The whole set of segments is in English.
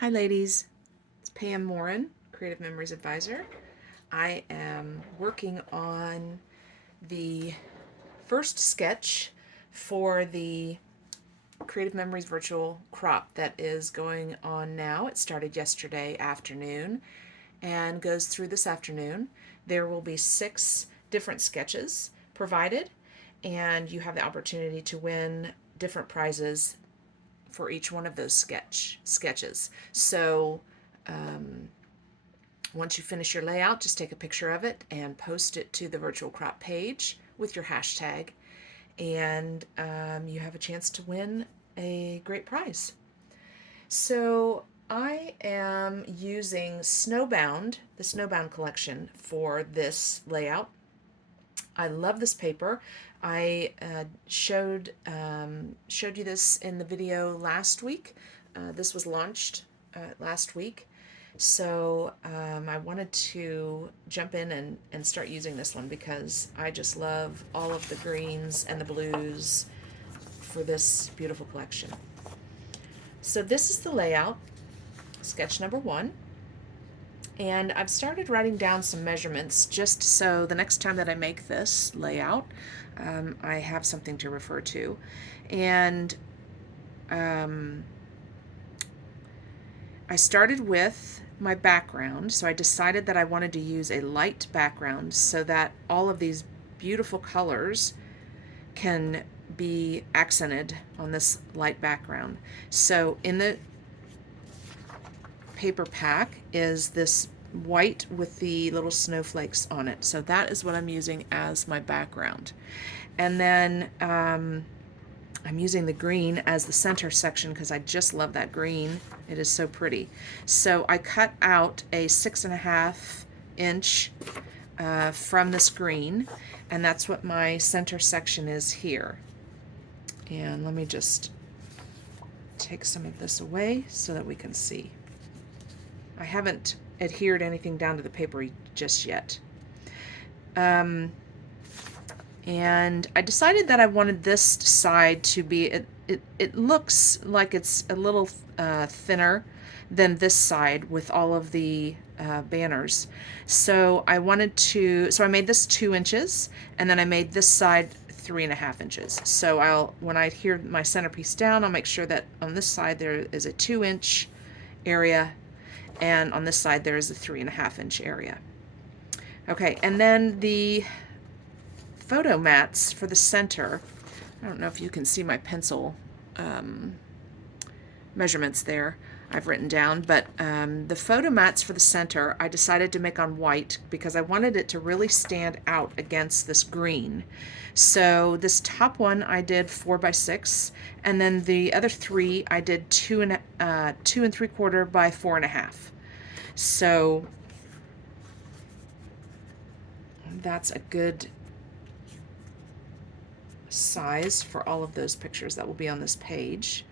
Hi ladies, it's Pam Morin, Creative Memories Advisor. I am working on the first sketch for the Creative Memories virtual crop that is going on now. It started yesterday afternoon and goes through this afternoon. There will be 6 different sketches provided, and you have the opportunity to win different prizes for each one of those sketches. So once you finish your layout, just take a picture of it and post it to the virtual crop page with your hashtag, and you have a chance to win a great prize. So I am using Snowbound, the Snowbound collection, for this layout. I love this paper. I showed you this in the video last week. This was launched last week. So I wanted to jump in and start using this one because I just love all of the greens and the blues for this beautiful collection. So this is the layout, sketch number 1. And I've started writing down some measurements just so the next time that I make this layout, I have something to refer to. And I started with my background, so I decided that I wanted to use a light background so that all of these beautiful colors can be accented on this light background. So in the paper pack is this white with the little snowflakes on it. So that is what I'm using as my background. And then I'm using the green as the center section because I just love that green. It is so pretty. So I cut out a 6.5 inch from this green, and that's what my center section is here. And let me just take some of this away so that we can see. I haven't adhered anything down to the paper just yet. And I decided that I wanted this side to be, it looks like it's a little thinner than this side with all of the banners. So I made this 2 inches, and then I made this side 3.5 inches. So when I adhere my centerpiece down, I'll make sure that on this side there is a 2-inch area, and on this side there is a 3.5 inch area. Okay, and then the photo mats for the center. I don't know if you can see my pencil measurements there I've written down, but the photo mats for the center I decided to make on white because I wanted it to really stand out against this green. So this top one I did 4x6, and then the other 3 I did 2 3/4 by 4.5. So that's a good size for all of those pictures that will be on this page.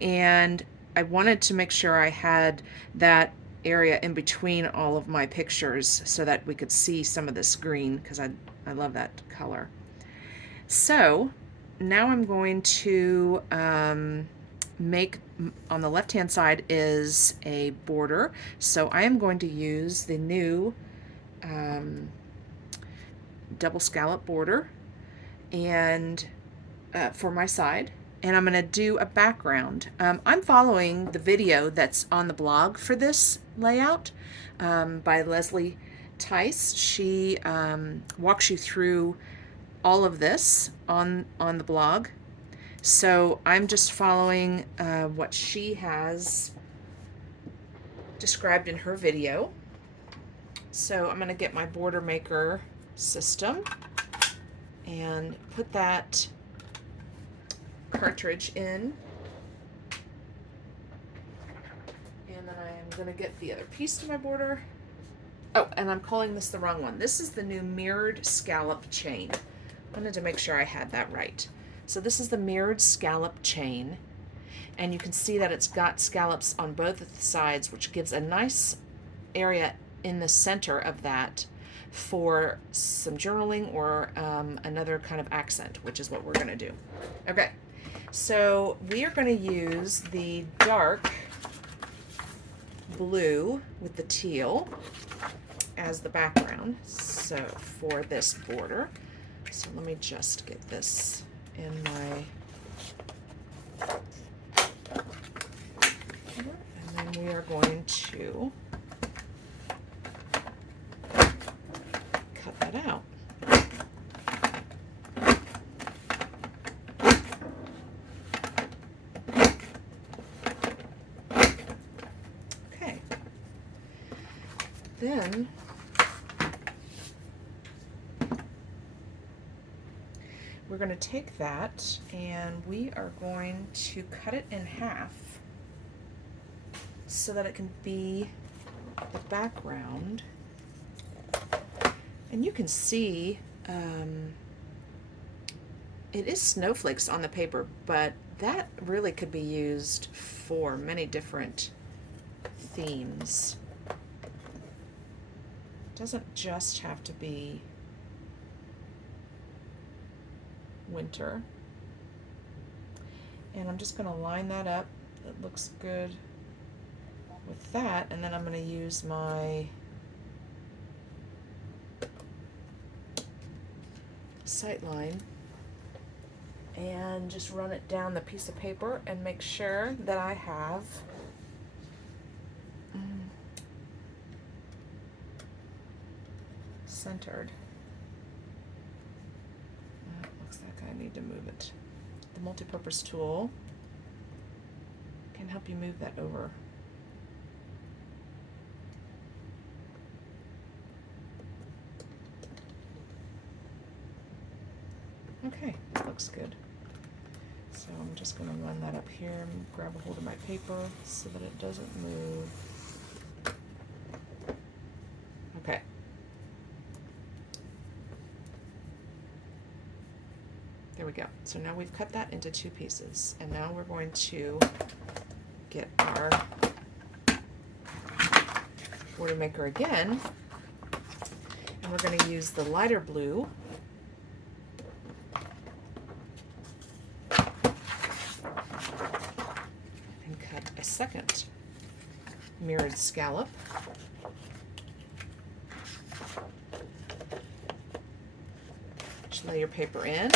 And I wanted to make sure I had that area in between all of my pictures so that we could see some of this green because I love that color. So now I'm going to make, on the left hand side is a border, so I am going to use the new double scallop border and for my side, and I'm going to do a background. I'm following the video that's on the blog for this layout by Leslie Tice. She walks you through all of this on the blog. So I'm just following what she has described in her video. So I'm going to get my border maker system and put that cartridge in. And then I am going to get the other piece to my border. Oh, and I'm calling this the wrong one. This is the new mirrored scallop chain. I wanted to make sure I had that right. So this is the mirrored scallop chain, and you can see that it's got scallops on both of the sides, which gives a nice area in the center of that for some journaling or another kind of accent, which is what we're going to do. Okay, so we are going to use the dark blue with the teal as the background, so for this border. So let me just get this in my border, and then we are going to cut that out. Okay. Then we're going to take that and we are going to cut it in half so that it can be the background. And you can see it is snowflakes on the paper, but that really could be used for many different themes. It doesn't just have to be winter. And I'm just going to line that up. It looks good with that, and then I'm going to use my sight line and just run it down the piece of paper and make sure that I have centered. Looks like I need to move it. The multi-purpose tool can help you move that over. Okay, that looks good. So I'm just going to run that up here and grab a hold of my paper so that it doesn't move. Okay. There we go. So now we've cut that into two pieces, and now we're going to get our border maker again, and we're going to use the lighter blue and cut a second mirrored scallop. Just lay your paper in.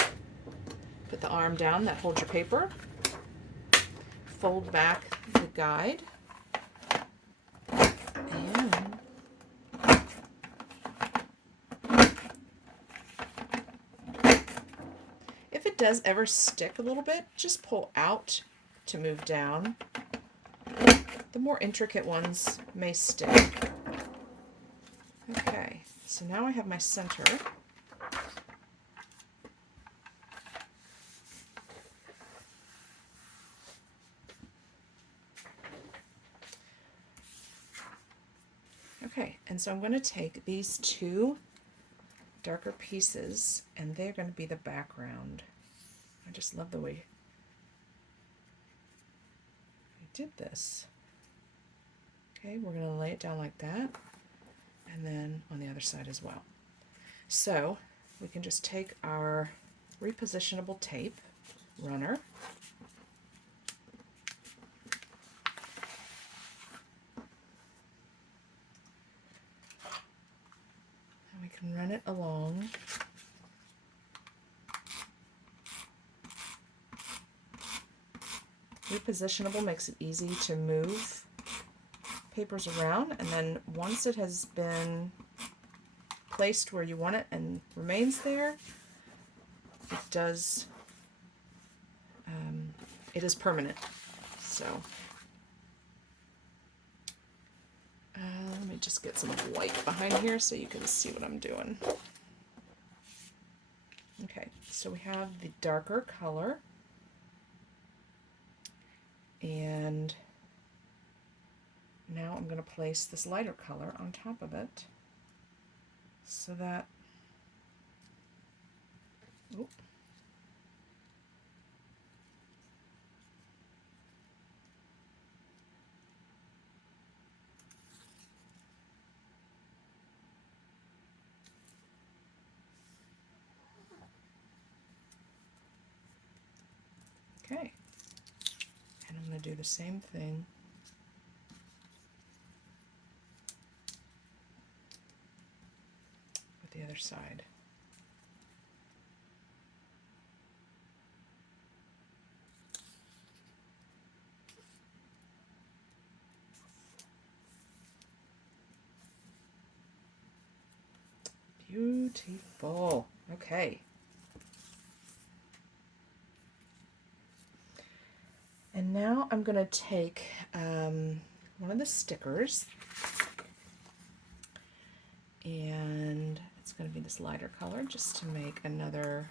Put the arm down that holds your paper. Fold back the guide. And if it does ever stick a little bit, just pull out to move down. The more intricate ones may stick. Okay, so now I have my center. Okay, and so I'm going to take these two darker pieces and they're going to be the background. I just love the way I did this. Okay, we're going to lay it down like that, and then on the other side as well. So we can just take our repositionable tape runner, and we can run it along repositionable makes it easy to move papers around, and then once it has been placed where you want it and remains there, it does it is permanent. So let me just get some white behind here so you can see what I'm doing. Okay, so we have the darker color, and now I'm going to place this lighter color on top of it so that, oop, okay, and I'm going to do the same thing other side. Beautiful. Okay. And now I'm going to take one of the stickers, and it's going to be this lighter color just to make another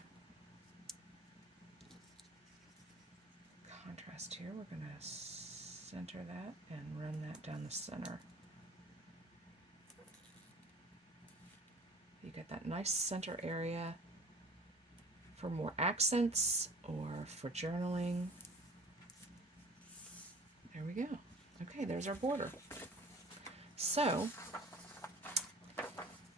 contrast here. We're going to center that and run that down the center. You get that nice center area for more accents or for journaling. There we go. Okay, there's our border. So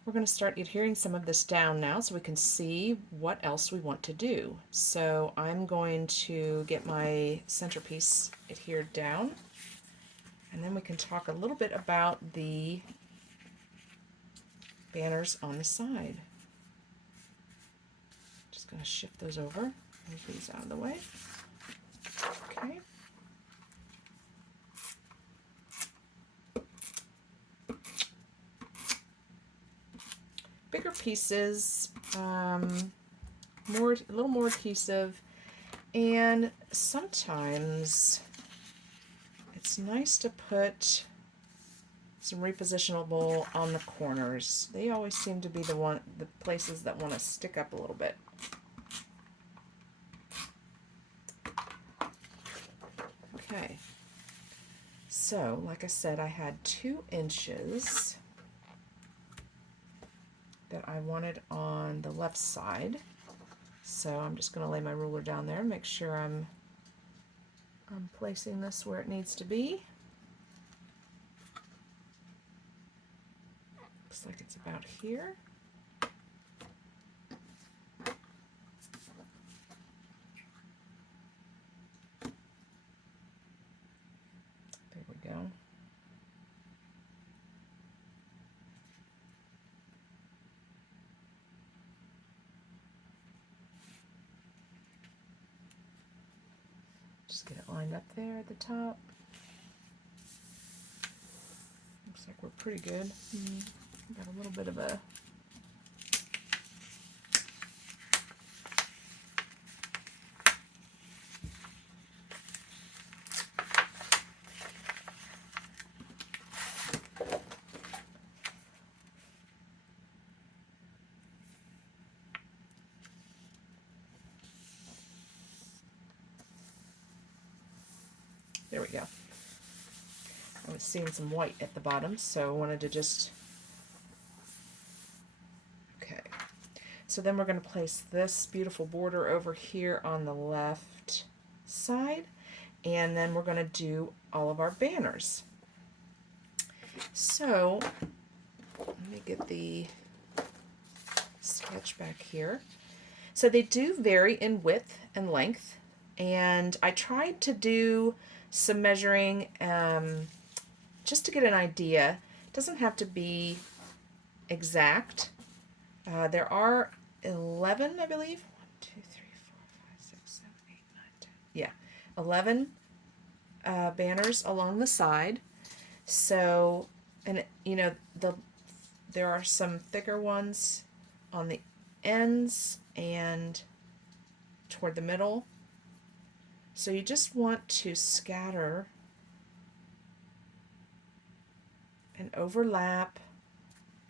we're going to start adhering some of this down now so we can see what else we want to do. So I'm going to get my centerpiece adhered down, and then we can talk a little bit about the banners on the side. Just going to shift those over, move these out of the way. Okay. Bigger pieces, a little more adhesive, and sometimes it's nice to put some repositionable on the corners. They always seem to be the places that want to stick up a little bit. Okay, so like I said, I had 2 inches that I wanted on the left side. So I'm just going to lay my ruler down there and make sure I'm placing this where it needs to be. Looks like it's about here. There we go. Just get it lined up there at the top. Looks like we're pretty good. Got a little bit of a there we go. I was seeing some white at the bottom, so I wanted to just... Okay. So then we're going to place this beautiful border over here on the left side, and then we're going to do all of our banners. So let me get the sketch back here. So they do vary in width and length, and I tried to do some measuring just to get an idea. It doesn't have to be exact. There are 11, I believe. 1, 2, 3, 4, 5, 6, 7, 8, 9, 10. Yeah, 11 banners along the side. So, and you know, there are some thicker ones on the ends and toward the middle. So you just want to scatter and overlap.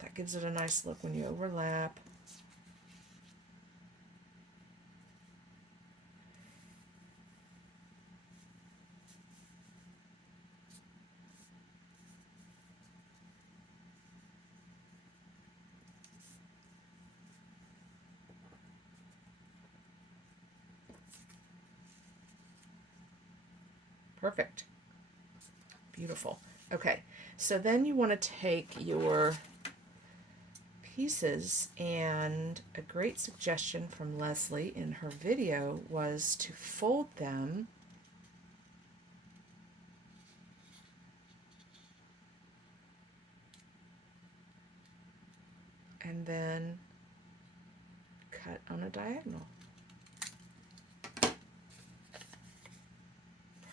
That gives it a nice look when you overlap. Perfect. Beautiful. Okay, so then you want to take your pieces, and a great suggestion from Leslie in her video was to fold them and then a diagonal.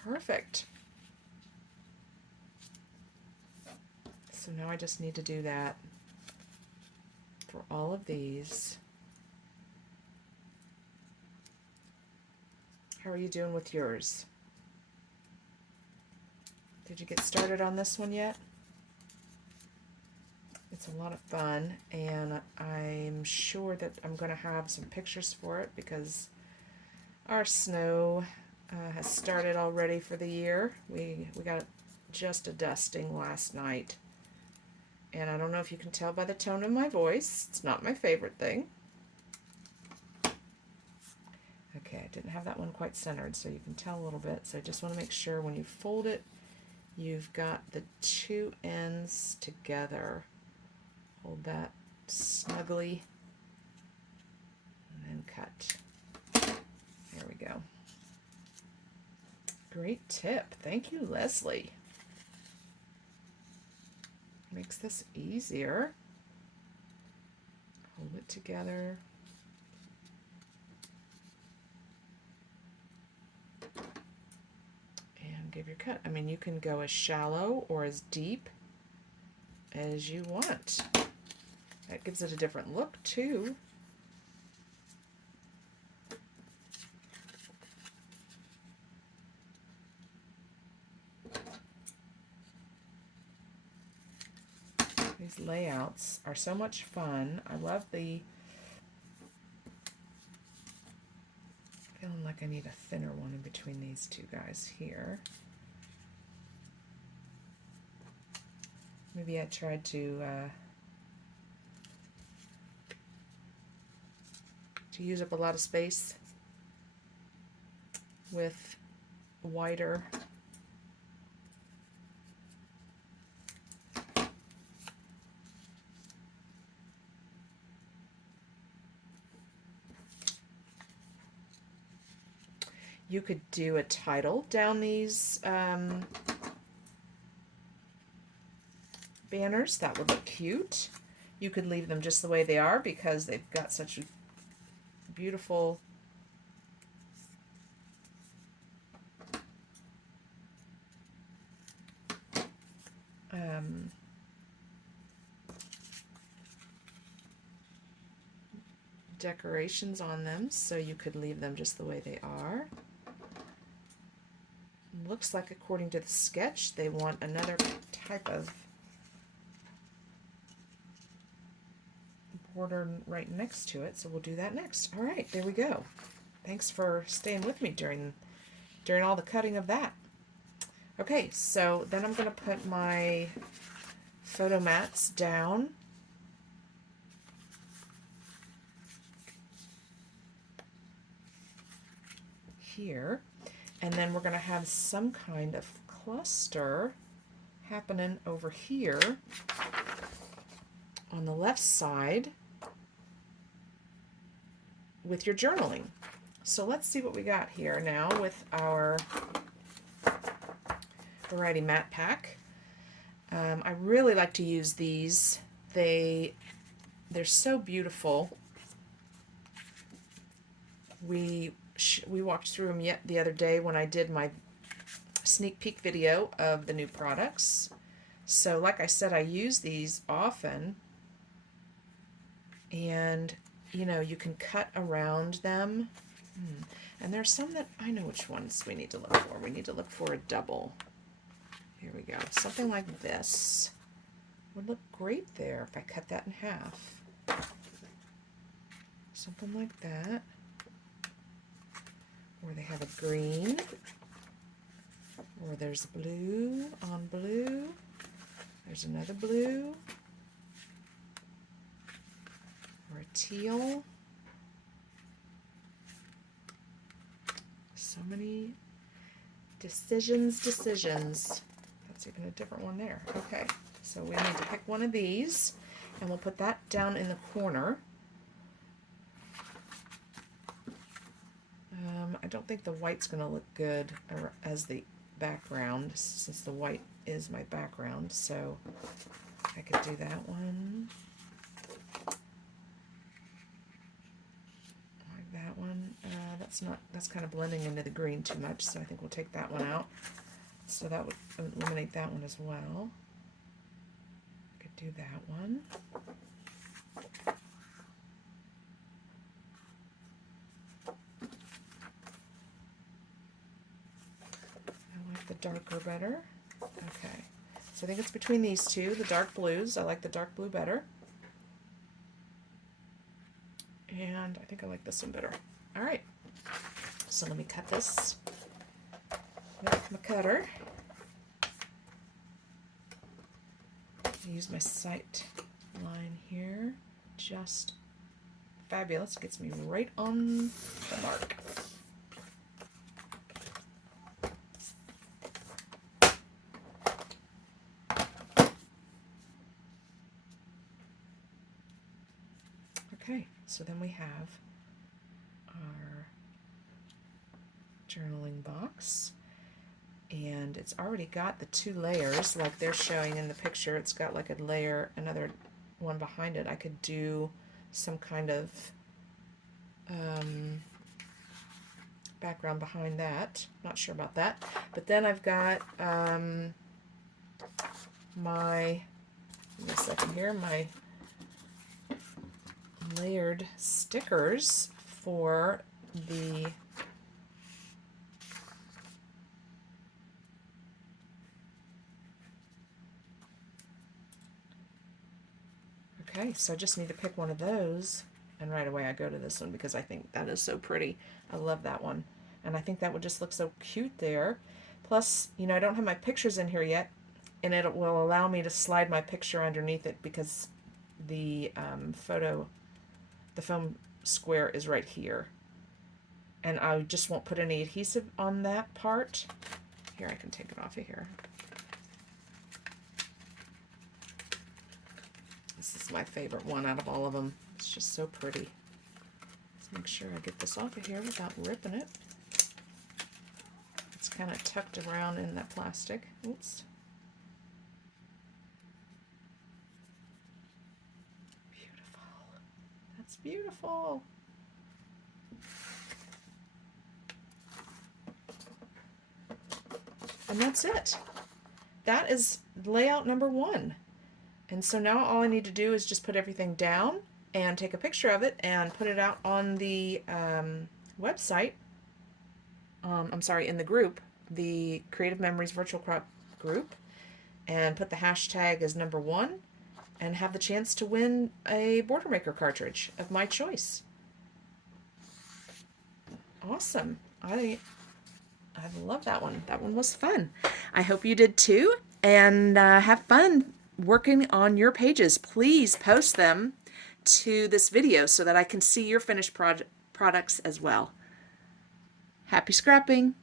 Perfect. So now I just need to do that for all of these. How are you doing with yours? Did you get started on this one yet? It's a lot of fun, and I'm sure that I'm going to have some pictures for it because our snow has started already for the year. We got just a dusting last night, and I don't know if you can tell by the tone of my voice, it's not my favorite thing. Okay, I didn't have that one quite centered, so you can tell a little bit. So I just want to make sure when you fold it, you've got the two ends together. Hold that snugly, and then cut. There we go. Great tip. Thank you, Leslie. Makes this easier. Hold it together. And give your cut. I mean, you can go as shallow or as deep as you want. That gives it a different look too. These layouts are so much fun. I love the, feeling like I need a thinner one in between these two guys here. Maybe I tried to use up a lot of space with wider. You could do a title down these banners. That would look cute. You could leave them just the way they are because they've got such a beautiful decorations on them, so you could leave them just the way they are. Looks like according to the sketch they want another type of border right next to it, so we'll do that next. All right, there we go. Thanks for staying with me during all the cutting of that. Okay, so then I'm going to put my photo mats down. Here, and then we're going to have some kind of cluster happening over here on the left side with your journaling. So let's see what we got here now with our Variety Mat Pack. I really like to use these. They're so beautiful. We walked through them the other day when I did my sneak peek video of the new products. So like I said, I use these often, and you know, you can cut around them. And there's some that I know which ones we need to look for. We need to look for a double. Here we go. Something like this would look great there if I cut that in half. Something like that. Or they have a green, or there's blue on blue, there's another blue, or a teal. So many decisions. That's even a different one there. Okay, so we need to pick one of these, and we'll put that down in the corner. I don't think the white's going to look good as the background, since the white is my background, so I could do that one. That's kind of blending into the green too much, so I think we'll take that one out. So that would eliminate that one as well. Could do that one. I like the darker better. Okay, so I think it's between these two, the dark blues. I like the dark blue better. And I think I like this one better. All right, so let me cut this with my cutter. Use my sight line here. Just fabulous. Gets me right on the mark. Okay, so then we have our journaling box, and it's already got the 2 layers like they're showing in the picture. It's got like a layer, another one behind it. I could do some kind of background behind that. Not sure about that. But then I've got my, give me a second here, my layered stickers for the okay, so I just need to pick one of those, and right away I go to this one because I think that is so pretty. I love that one, and I think that would just look so cute there. Plus, you know, I don't have my pictures in here yet, and it will allow me to slide my picture underneath it because the the foam square is right here, and I just won't put any adhesive on that part. Here, I can take it off of here. This is my favorite one out of all of them. It's just so pretty. Let's make sure I get this off of here without ripping it. It's kind of tucked around in that plastic. Oops. That's beautiful. And that's it. That is layout number 1. And so now all I need to do is just put everything down and take a picture of it and put it out on the website. I'm sorry, in the group, the Creative Memories Virtual Crop group, and put the hashtag as number 1. And have the chance to win a Border Maker cartridge of my choice. Awesome. I love that one. That one was fun. I hope you did too. And have fun working on your pages. Please post them to this video so that I can see your finished products as well. Happy scrapping!